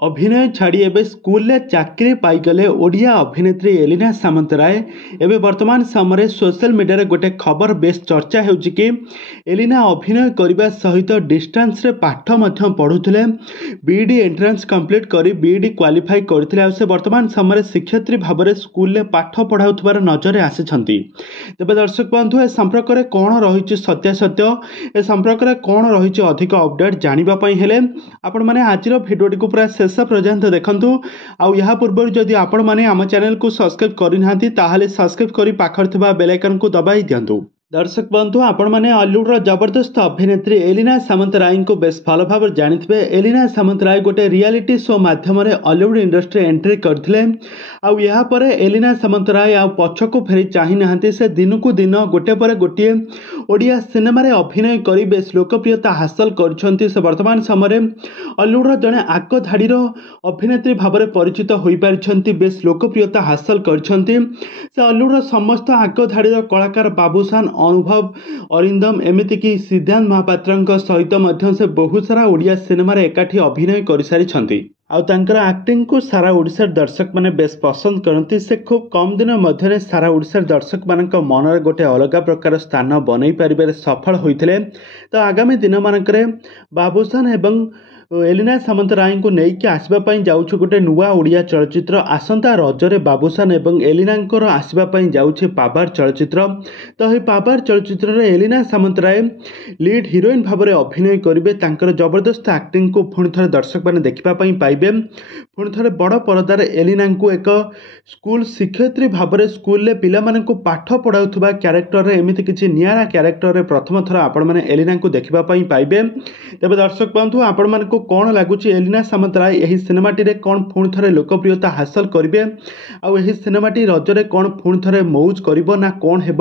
अभिनय छाड़ी एवं स्कूल चाकरी पाईगले ओडिया अभिनेत्री एलिना सामंतराय एवं वर्तमान समय सोशल मीडिया गोटे खबर बेस चर्चा हो कि एलिना अभिनय करने सहित डिस्टेंस रे पाठ पढ़ुले बीईडी एंट्रांस कंप्लीट कर बीईडी क्वालिफाई करते से वर्तमान समय शिक्षयित्री भाव में स्कूल पाठ पढ़ाऊर नजर आसी तेज दर्शक बंधु ए संपर्क में कौन रही सत्यासत्य ए संपर्क में कौन रही अधिक अपडेट जानापी हेले आपण मैंने आज भिडियोटी को पूरा शेष पर्यंत देखंतु आउ यहाँ पूर्व जदि आपण मैंने आम चैनल को सब्सक्राइब करना ताहले सब्सक्राइब कर पाखर थिबा बेल आइकन को दबाई दियंतु। दर्शक बंधु आपण मैंने हॉलीवुड जबरदस्त अभिनेत्री एलिना सामंतराय को बेस भल भाव जानी एलिना सामंतराय गोटे रियलिटी शो माध्यम हॉलीवुड इंडस्ट्री एंट्री करथिले आउ यहाँ पर एलिना सामंतराय आ पछकु फेरी चाहि नाहंती से दिनकू दिन गोटे पर गोटे ओडिया सिनेमा रे अभिनय करी बेस लोकप्रियता हासिल करछंती से वर्तमान समय हॉलीवुड जड़े आग धाड़ीर अभिनेत्री भाव में परिचित हो पारिछंती बेस लोकप्रियता हासिल करछंती से हॉलीवुड समस्त आग धाड़ीर कलाकार बाबूशान अनुभव अरिंदम एमतीक सिद्धांत महापात्र सहित से बहुत सारा ओडिया सिनेमा रे एकाठी अभिनय कर सारी एक्टिंग को सारा ओडिशार दर्शक माने बेस पसंद करती से खूब कम दिन मध्य सारा ओडिशार दर्शक मान मन गोटे अलग प्रकार स्थान बनई पारे सफल होते तो आगामी दिन मानक बाबूशान एवं एलिना सामंतराय को लेकिन आसवाई जाऊँ गोटे नुआ ओडिया चलचित्र आसंता रजरे बाबूशान एवं एलिनांकर आसवाई जाऊँचे पाबार चलचित्र तो यह पाबार चलचित्र में एलिना सामंतराय लीड हिरोइन भाव में अभिनय करेंगे तांकर जबरदस्त एक्टिंग को पुणी थे दर्शक मैंने देखापी पाइबे पुणी थे बड़ परदार एलिना को एक स्कूल शिक्षयित्री भाव में स्कूल पिला को पाठ पढ़ाऊा क्यारेक्टर एमती किसी निरा क्यारेक्टर प्रथम थर आपण मैंने एलिना को देखापी पाइबे तेज दर्शक बंधु आपण मान कौन लगुच एलिना सामंतराय यही सिनेमाटी रे कौन पुणी थे लोकप्रियता हासिल करेंगे आउ यही सिनेमाटी रजरे कौन पुणी थे मौज कर ना कौन हेब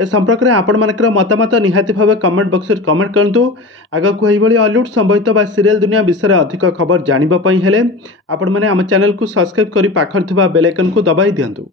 ए संपर्क में आपण मानकर मतामत निहाती भाव कमेंट बॉक्स में कमेंट करंतु आगक हॉलीवुड संबंधित बा सीरियल दुनिया विषय अधिक खबर जानापी हेले आपण मैंने आम चैनल को सब्सक्राइब कर पाखर थिबा बेल आइकन को दबाई दियंतु।